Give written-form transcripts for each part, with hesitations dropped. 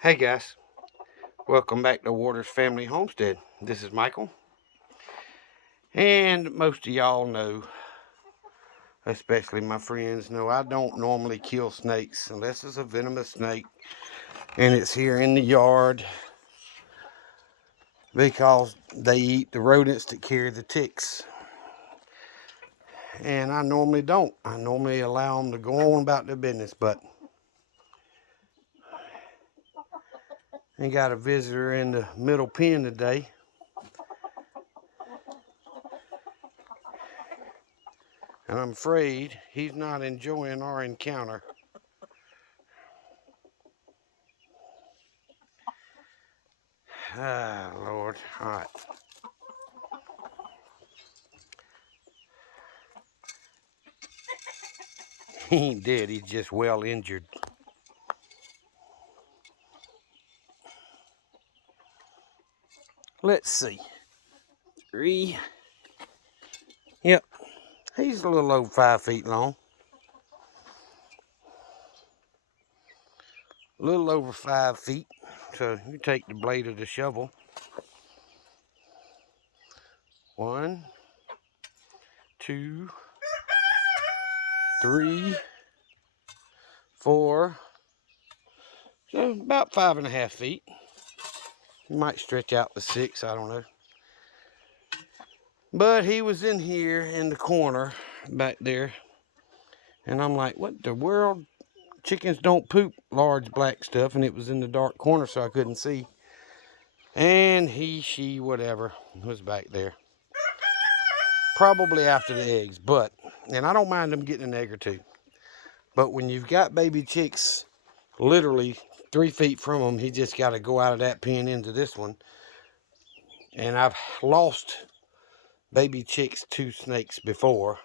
Hey guys, welcome back to Waters Family Homestead. This is Michael, and most of y'all know, especially my friends, know I don't normally kill snakes unless it's a venomous snake and it's here in the yard because they eat the rodents that carry the ticks. And I normally don't. I normally allow them to go on about their business, but I got a visitor in the middle pen today. And I'm afraid he's not enjoying our encounter. Ah, Lord. All right. He ain't dead. He's just well injured. Let's see. 3. Yep. He's a little over 5 feet long. A little over 5 feet. So you take the blade of the shovel. 1, 2, 3, 4. So about 5.5 feet. You might stretch out to 6. I don't know. But he was in here in the corner back there. And I'm like, what the world? Chickens don't poop large black stuff. And it was in the dark corner so I couldn't see. And he, she, whatever was back there. Probably after the eggs, and I don't mind them getting an egg or two. But when you've got baby chicks literally 3 feet from them, he just got to go out of that pen into this one. And I've lost baby chicks to snakes before.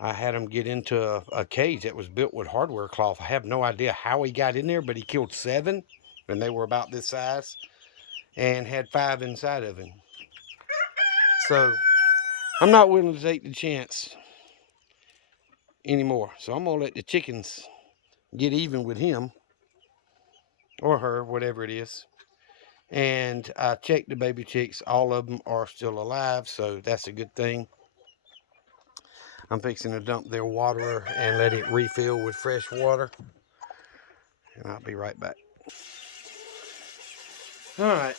I had him get into a cage that was built with hardware cloth. I have no idea how he got in there, but he killed 7 when they were about this size and had 5 inside of him. So I'm not willing to take the chance anymore. So I'm going to let the chickens get even with him or her, whatever it is. And I checked the baby chicks. All of them are still alive, so that's a good thing. I'm fixing to dump their water and let it refill with fresh water. And I'll be right back. All right.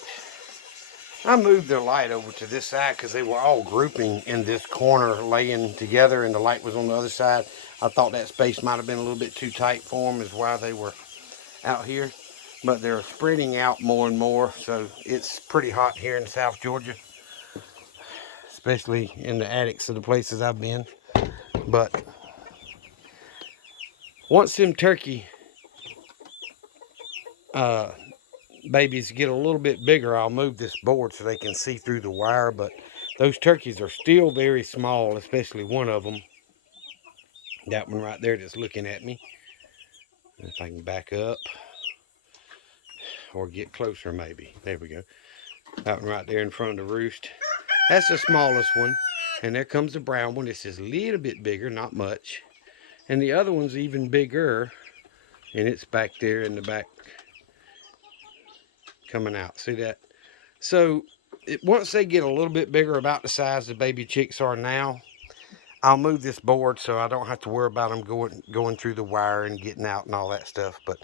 I moved their light over to this side because they were all grouping in this corner laying together and the light was on the other side. I thought that space might have been a little bit too tight for them is why they were out here. But they're spreading out more and more, so it's pretty hot here in South Georgia, especially in the attics of the places I've been. But once them turkey babies get a little bit bigger, I'll move this board so they can see through the wire. But those turkeys are still very small, especially one of them. That one right there that's looking at me. If I can back up or get closer maybe. There we go. That one right there in front of the roost. That's the smallest one. And there comes the brown one. It's just a little bit bigger, not much. And the other one's even bigger. And it's back there in the back coming out. See that? So once they get a little bit bigger, about the size the baby chicks are now, I'll move this board so I don't have to worry about them going through the wire and getting out and all that stuff. But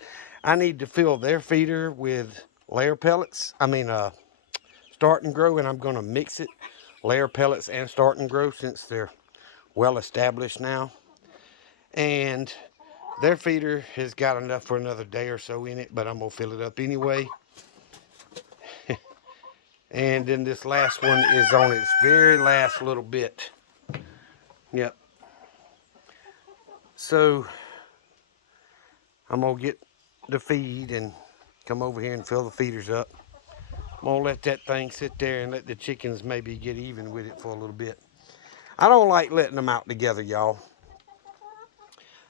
I need to fill their feeder with layer pellets. Start and grow, and I'm going to mix it, layer pellets and start and grow, since they're well established now. And their feeder has got enough for another day or so in it, but I'm going to fill it up anyway. And then this last one is on its very last little bit. Yep. So I'm going to get the feed and come over here and fill the feeders up. I'm going to let that thing sit there and let the chickens maybe get even with it for a little bit. I don't like letting them out together, y'all.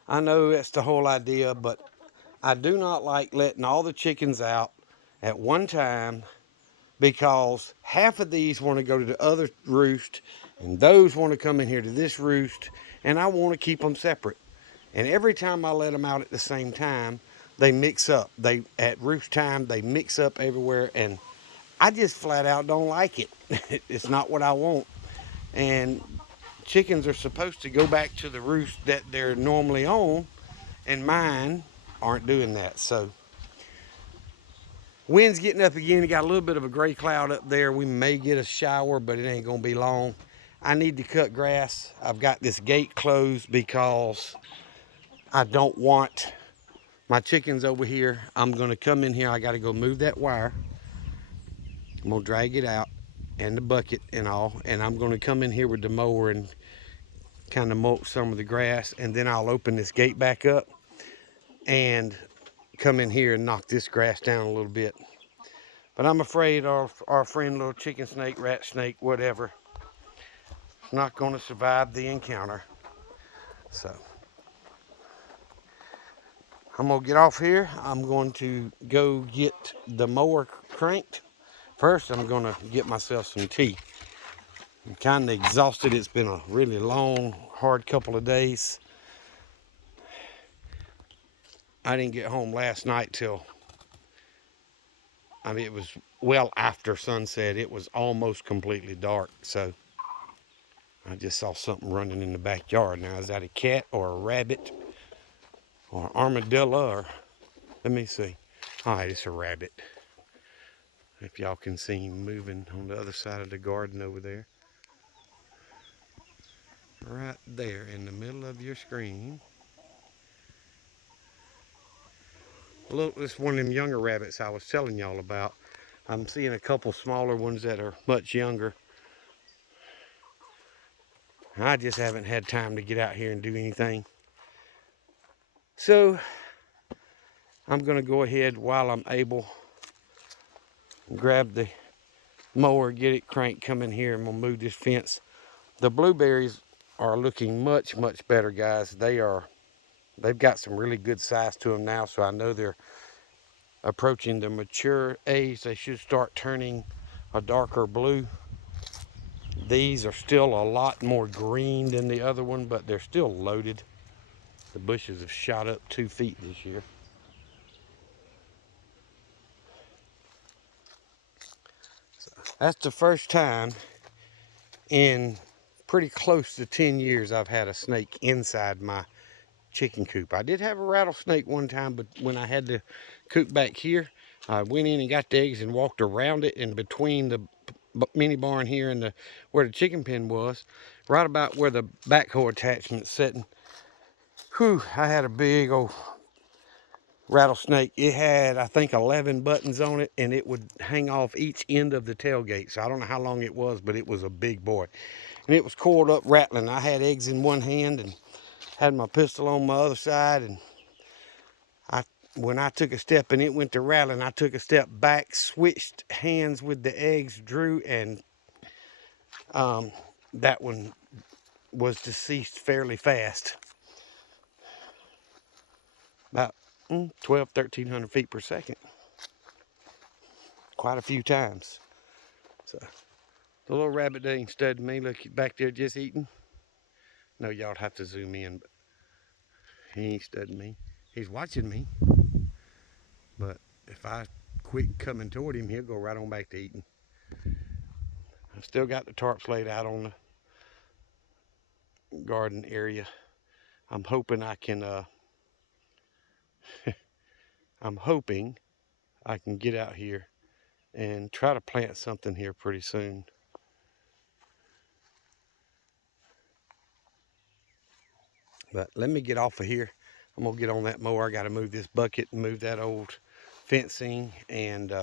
I know that's the whole idea, but I do not like letting all the chickens out at one time, because half of these want to go to the other roost and those want to come in here to this roost, and I want to keep them separate. And every time I let them out at the same time, they mix up. They at roost time they mix up everywhere, and I just flat out don't like it. It's not what I want. And chickens are supposed to go back to the roost that they're normally on, and mine aren't doing that. So wind's getting up again. You got a little bit of a gray cloud up there. We may get a shower, but it ain't gonna be long. I need to cut grass. I've got this gate closed because I don't want my chickens over here. I'm gonna come in here. I gotta go move that wire. I'm gonna drag it out and the bucket and all, and I'm gonna come in here with the mower and kind of mulch some of the grass, and then I'll open this gate back up and come in here and knock this grass down a little bit. But I'm afraid our friend little chicken snake, rat snake, whatever, is not going to survive the encounter. So I'm going to get off here. I'm going to go get the mower cranked. First, I'm going to get myself some tea. I'm kind of exhausted. It's been a really long, hard couple of days. I didn't get home last night till, I mean, it was well after sunset. It was almost completely dark. So I just saw something running in the backyard. Now, is that a cat or a rabbit or an armadillo? Or, let me see. All right, it's a rabbit. If y'all can see him moving on the other side of the garden over there. Right there in the middle of your screen. Look, this is one of them younger rabbits I was telling y'all about. I'm seeing a couple smaller ones that are much younger. I just haven't had time to get out here and do anything. So I'm going to go ahead while I'm able, grab the mower, get it cranked, come in here, and we'll move this fence. The blueberries are looking much, much better, guys. They've got some really good size to them now, so I know they're approaching the mature age. They should start turning a darker blue. These are still a lot more green than the other one, but they're still loaded. The bushes have shot up 2 feet this year. So that's the first time in pretty close to 10 years I've had a snake inside my chicken coop. I did have a rattlesnake one time, but when I had the coop back here, I went in and got the eggs and walked around it, and between the mini barn here and where the chicken pen was, right about where the backhoe attachment's sitting. Whew, I had a big old rattlesnake. It had, I think, 11 buttons on it, and it would hang off each end of the tailgate. So I don't know how long it was, but it was a big boy. And it was coiled up rattling. I had eggs in one hand and had my pistol on my other side, and when I took a step and it went to rattling, I took a step back, switched hands with the eggs, drew, and that one was deceased fairly fast. About 1,1300 feet per second. Quite a few times. So the little rabbit that ain't studying me. Look, back there just eating. No, y'all have to zoom in, but he ain't studying me. He's watching me. But if I quit coming toward him, he'll go right on back to eating. I've still got the tarps laid out on the garden area. I'm hoping I can I'm hoping I can get out here and try to plant something here pretty soon. But let me get off of here. I'm gonna get on that mower. I gotta move this bucket and move that old fencing, and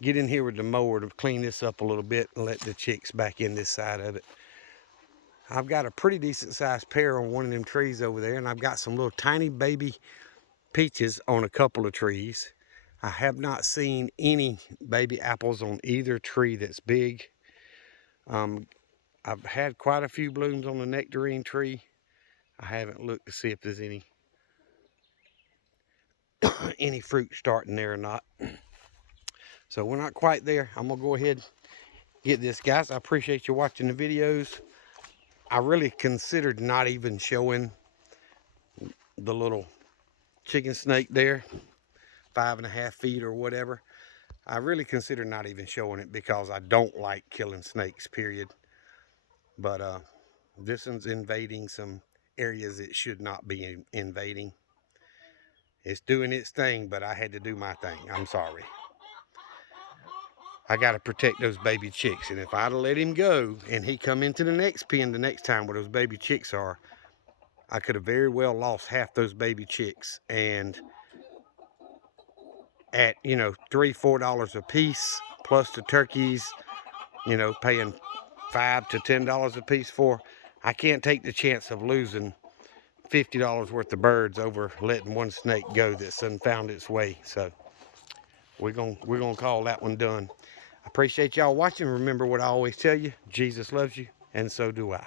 get in here with the mower to clean this up a little bit and let the chicks back in this side of it. I've got a pretty decent sized pear on one of them trees over there, and I've got some little tiny baby peaches on a couple of trees. I have not seen any baby apples on either tree that's big. I've had quite a few blooms on the nectarine tree. I haven't looked to see if there's any any fruit starting there or not. So we're not quite there. I'm gonna go ahead and get this, guys. I appreciate you watching the videos. I really considered not even showing the little chicken snake there. 5.5 feet or whatever. I really consider not even showing it because I don't like killing snakes, period. But this one's invading some areas it should not be invading. It's doing its thing, but I had to do my thing. I'm sorry. I got to protect those baby chicks. And if I'd have let him go and he come into the next pen the next time where those baby chicks are, I could have very well lost half those baby chicks. And at, you know, $3, $4 a piece, plus the turkeys, you know, paying $5 to $10 a piece for, I can't take the chance of losing $50 worth of birds over letting one snake go that's found its way. So we're gonna call that one done. I appreciate y'all watching. Remember what I always tell you, Jesus loves you, and so do I.